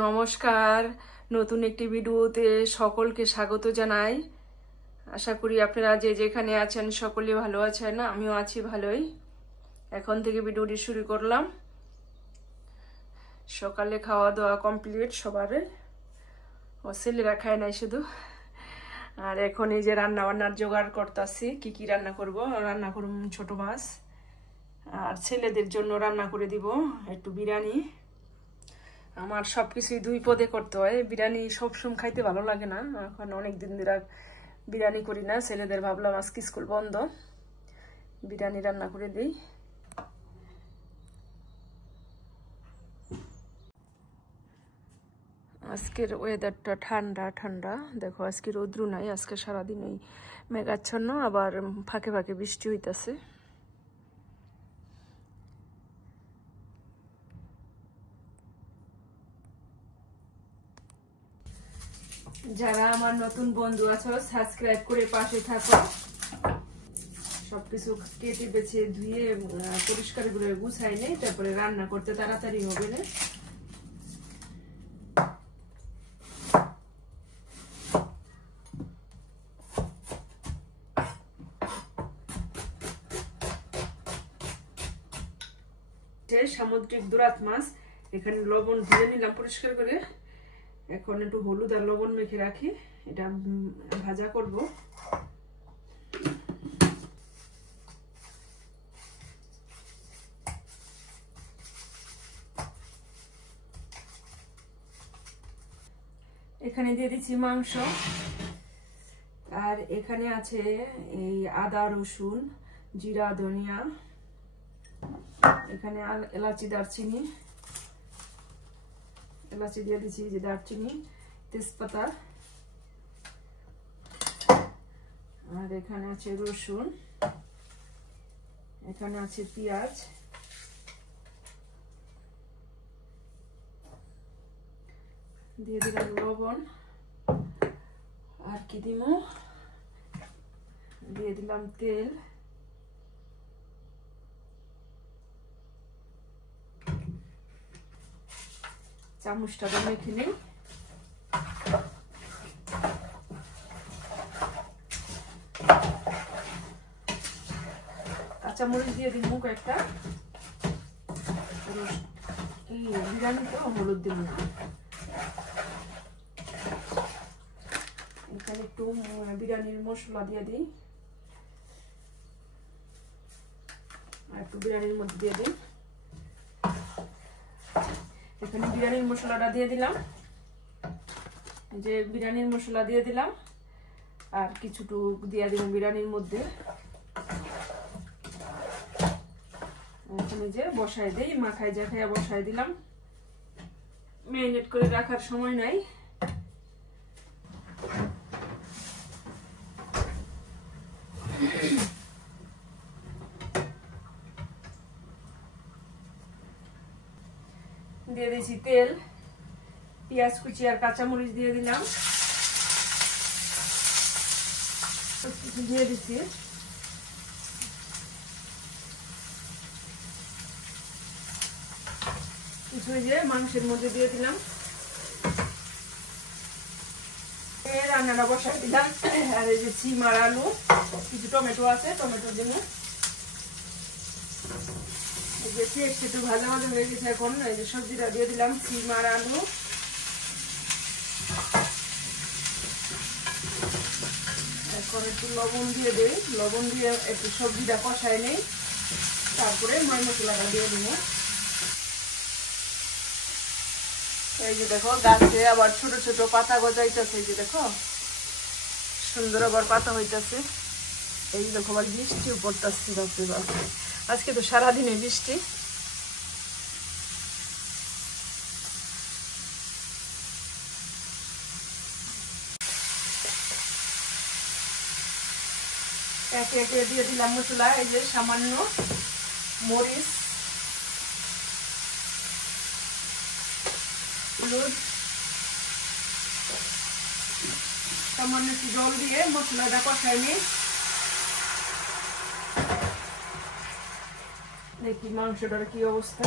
নমস্কার, নতুন একটি ভিডিওতে সকলকে স্বাগত জানাই। আশা করি আপনারা যে যেখানে আছেন সকলেই ভালো আছেন, আমিও আছি ভালোই। এখন থেকে ভিডিওটি শুরু করলাম। সকালে খাওয়া দাওয়া কমপ্লিট সবার, ও ছেলেরা খায় নাই শুধু। আর এখন এই যে রান্না বান্নার জোগাড় করতেছি, কি রান্না করব। রান্না করব ছোট মাছ, আর ছেলেদের জন্য রান্না করে দিব একটু বিরিয়ানি। আমার সবকিছুই দুই পদে করতে হয়, বিরিয়ানি সবসময় খাইতে ভালো লাগে না। এখন অনেক দিন ধরে বিরিয়ানি করি না, ছেলেদের ভাবলাম আজকে স্কুল বন্ধ, বিরিয়ানি রান্না করে দিই। আজকের ওয়েদারটা ঠান্ডা ঠান্ডা, দেখো আজকে রৌদ্র নাই, আজকে সারাদিন এই মেঘাচ্ছন্ন, আবার ফাঁকে ফাঁকে বৃষ্টি হইতাছে। যারা আমার নতুন বন্ধু আছো সাবস্ক্রাইব করে পাশে থাকো। সবকিছু কেটে বেছে ধুয়ে পরিষ্কার করে গুছাই নেই, তারপরে রান্না করতে তাড়াতাড়ি হবে না। সামুদ্রিক দুরাত মাছ, এখানে লবণ ধুয়ে নিলাম পরিষ্কার করে। এখন একটু হলুদ আর লবণ মেখে রাখি, এটা ভাজা করব। এখানে দিয়ে দিচ্ছি মাংস, আর এখানে আছে এই আদা রসুন জিরা ধনিয়া, এখানে এলাচি দারচিনি, এলাচি দিয়ে দিচ্ছি, যে দারচিনি তেজপাতা, আর এখানে আছে রসুন, এখানে আছে পেঁয়াজ, দিয়ে দিলাম লবণ, আর কি দিব, দিয়ে দিলাম তেল, চামচটা মেখে নিই। কাঁচামরিচ দিয়ে দিব কয়েকটা, এই বিরিয়ানি তো হলুদ দিব। এখানে একটু বিরিয়ানির মশলা দিয়ে দিই, আর একটু বিরিয়ানির মধ্যে দিয়ে দিই। এখানে বিরিয়ানির মশলাটা দিয়ে দিলাম, যে বিরিয়ানির মশলা দিয়ে দিলাম, আর কিছুটুক দিয়ে দিলাম বিরিয়ানির মধ্যে। এখানে যে বসাই দেই, মাখাই জাখাইয়া বসাই দিলাম, ম্যারিনেট করে রাখার সময় নাই। দিয়ে দিয়েছি তেল, পেঁয়াজ কুচি আর কাঁচামরিচ দিয়ে দিলাম, সবকিছু দিয়ে দিচ্ছি। কিছু যে মাংসের মধ্যে দিয়ে দিলাম, রান্নাটা বসাই দিলাম। আর এই যে সিম আর আলু, কিছু টমেটো আছে, টমেটো দিয়ে একটু ভালো ভালো হয়ে গেছে। এখন এই যে সবজিটা দিয়ে দিলাম, সিম আর আলু, এখন একটু লবণ দিয়ে দেই, লবণ দিয়ে একটু সবজিটা কষাই নেই, তারপরে ময় মশলাটা দিয়ে দিব। এই যে দেখো গাছে আবার ছোট ছোট পাতা গজাইতেছে, এই যে দেখো সুন্দর আবার পাতা হইতেছে। এই দেখো আবার বৃষ্টিও পড়তেছে, আজকে তো সারাদিনে বৃষ্টি। একে একে দিয়ে দিলাম মশলা, এই যে সামান্য মরিচ, হলুদ, সামান্য একটু জল দিয়ে মশলাটা কষাই নিই। দেখি মাংসটার কি অবস্থা।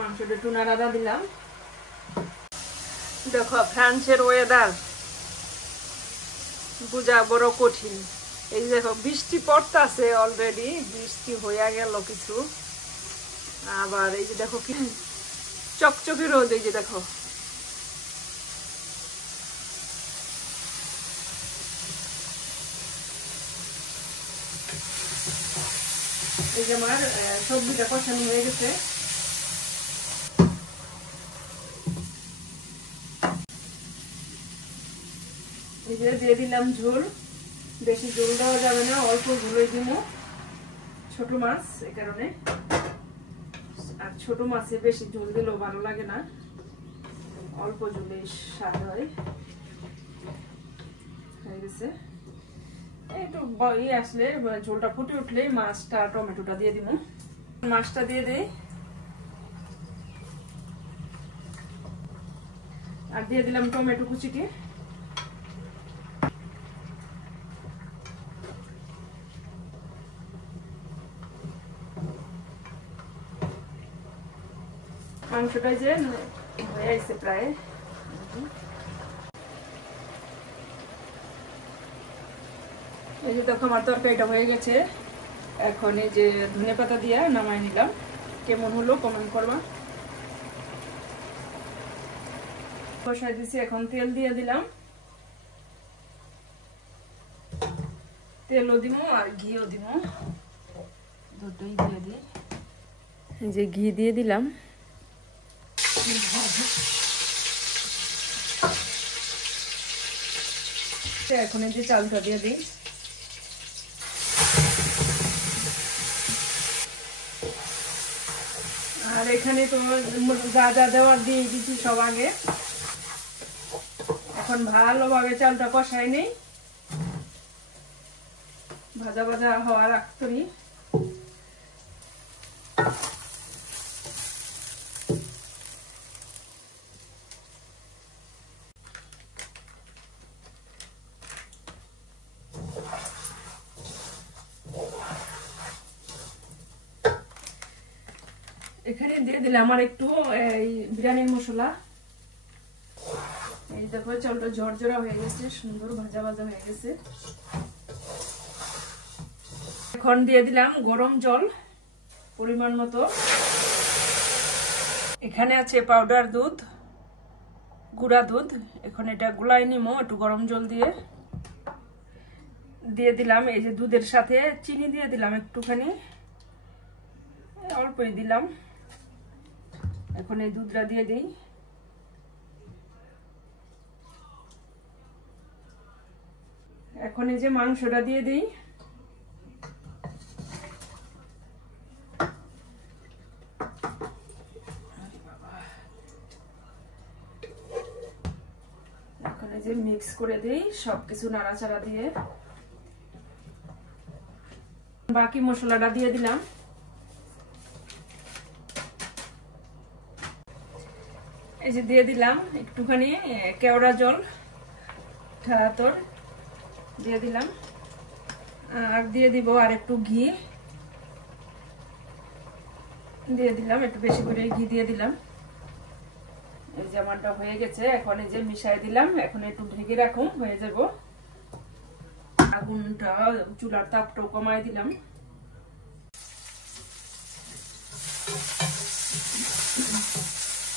মাংসটা একটু নাড়া দিলাম। দেখো ফ্রান্সের ওয়েদার বোঝা বড় কঠিন। এই দেখো বৃষ্টি পড়তেছে, অলরেডি বৃষ্টি হয়ে গেল কিছু, আবার এই যে দেখো কি চকচকে রোদ। এই যে দেখো এই যে আমার সবজিটা কষানো হয়ে গেছে। এই যে দিয়ে দিলাম ঝোল, বেশি ঝোল দেওয়া যাবে না, অল্প ঝোলই দিব, ছোট মাছ এই কারণে। আর ছোট মাছে বেশি ঝোল দিলেও ভালো লাগে না, অল্প ঝোলে স্বাদ হয়। হয়ে গেছে, একটু আসলে ঝোলটা ফুটে উঠলে মাছটা টমেটোটা দিয়ে দিব। মাছটা দিয়ে দেই আর দিয়ে দিলাম টমেটো কুচিটি। মাংসটা যে হয়ে আসছে প্রায়। এই যে দেখো আমার তরকারিটা হয়ে গেছে। এখন এই যে ধনেপাতা দিয়ে নামাই নিলাম। কেমন হলো কমেন্ট করবা। বসাই দিছি, এখন তেল দিয়ে দিলাম, তেলও দিব আর ঘিও দিব, দুটোই দিয়ে দিই। এই যে ঘি দিয়ে দিলাম। এখন এই যে চালটা দিয়ে দিই। আর এখানে তোমার যা যা দেওয়ার দিয়ে দিচ্ছি সব আগে। এখন ভালোভাবে চালটা কষাই নেই, ভাজা ভাজা হওয়া রাখতনি। এখানে দিয়ে দিলাম আর একটু এই বিরিয়ানির মশলা। এই দেখো চালটা ঝরঝরা হয়ে গেছে, সুন্দর ভাজা ভাজা হয়ে গেছে। এখন দিয়ে দিলাম গরম জল পরিমাণ মতো। এখানে আছে পাউডার দুধ, গুঁড়া দুধ। এখন এটা গুলাই নিমো একটু গরম জল দিয়ে। দিয়ে দিলাম এই যে দুধের সাথে চিনি দিয়ে দিলাম একটুখানি, অল্পই দিলাম। এখন এই দুধটা দিয়ে দিই। এখন এই যে মাংসটা দিয়ে দিই। এখন এই যে মিক্স করে দিই সবকিছু নাড়াচাড়া দিয়ে। বাকি মশলাটা দিয়ে দিলাম। এই যে দিয়ে দিলাম একটুখানি কেওড়া জল, ঠাড়াতর দিয়ে দিলাম। আর দিয়ে দিব আর একটু ঘি দিয়ে দিলাম, একটু বেশি করে ঘি দিয়ে দিলাম। এই যে আমারটা হয়ে গেছে। এখন এই যে মিশাই দিলাম। এখন একটু ঢেকে রাখুন, হয়ে যাব। আগুনটা চুলার তাপটাও কমাই দিলাম।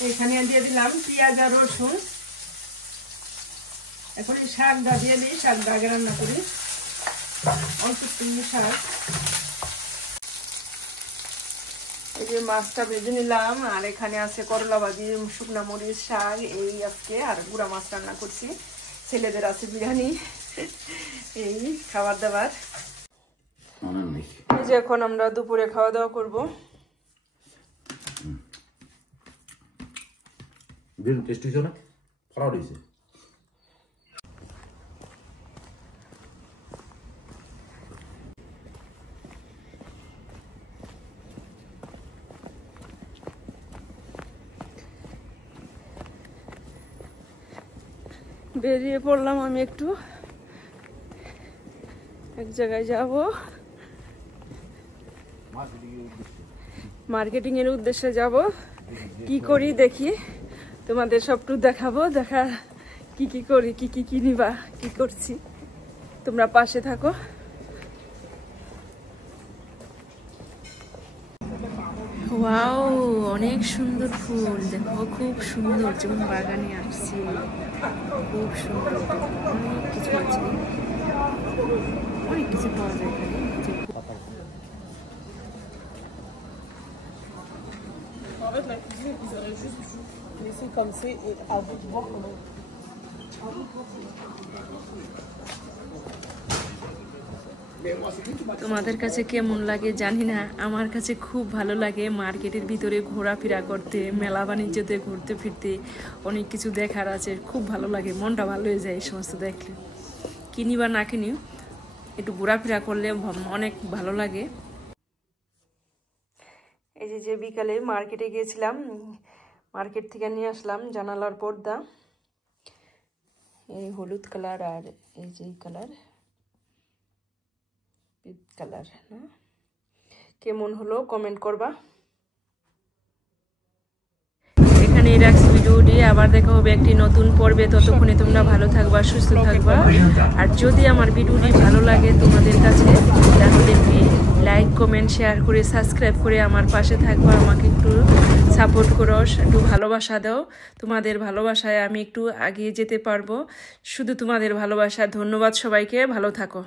এখানে দিয়ে দিলাম পেঁয়াজ আর রসুন। এখন এই শাকটা দিয়ে দিই, শাকটা আগে রান্না করি, অল্প একটু শাক। এই যে মাছটা ভেজে নিলাম, আর এখানে আছে করলা ভাজি, শুকনা মরিচ, শাক, এই আজকে আর গুঁড়া মাছ রান্না করছি। ছেলেদের আছে বিরিয়ানি, এই খাবার দাবার। এই যে এখন আমরা দুপুরে খাওয়া দাওয়া করবো। টেস্ট হয়েছে না, খারাপ হয়েছে। বেরিয়ে পড়লাম আমি একটু, এক জায়গায় যাব, মার্কেটিং এর উদ্দেশ্যে যাব। কি করি দেখি, তোমাদের সবটু দেখাবো, দেখা কি কি করি, কি কি কিনিবা, কি করছি, তোমরা পাশে থাকো। ওয়াও, অনেক সুন্দর ফুল, দেখো খুব সুন্দর, যেমন বাগানে আসছি, খুব সুন্দর, অনেক কিছু আছে, অনেক কিছু পাওয়া যায় এখানে। En fait, la cuisine, ils auraient juste laissé comme c'est et à vous de voir comment. তোমাদের কাছে কেমন লাগে জানি না, আমার কাছে খুব ভালো লাগে মার্কেটের ভিতরে ঘোরাফেরা করতে, মেলা বাণিজ্যতে ঘুরতে ফিরতে, অনেক কিছু দেখার আছে, খুব ভালো লাগে, মনটা ভালো হয়ে যায় এই সমস্ত দেখলে। কিনি বা না কিনি, একটু ঘোরাফেরা করলে অনেক ভালো লাগে। এই যে বিকালে মার্কেটে গিয়েছিলাম, মার্কেট থেকে নিয়ে আসলাম জানালার পর্দা, এই হলুদ কালার আর এই যে কালার, পিঙ্ক কালার না, কেমন হলো কমেন্ট করবা। এখানে রাখছি ভিডিওটি, আবার দেখা হবে একটি নতুন পর্বে, ততক্ষণে তোমরা ভালো থাকবা, সুস্থ থাকবা। আর যদি আমার ভিডিওটি ভালো লাগে তোমাদের কাছে, তাহলে একটি লাইক কমেন্ট শেয়ার করে সাবস্ক্রাইব করে আমার পাশে থাকবা, আমাকে একটু সাপোর্ট করো, একটু ভালোবাসা দাও। তোমাদের ভালোবাসায় আমি একটু এগিয়ে যেতে পারবো, শুধু তোমাদের ভালোবাসা। ধন্যবাদ সবাইকে, ভালো থাকো।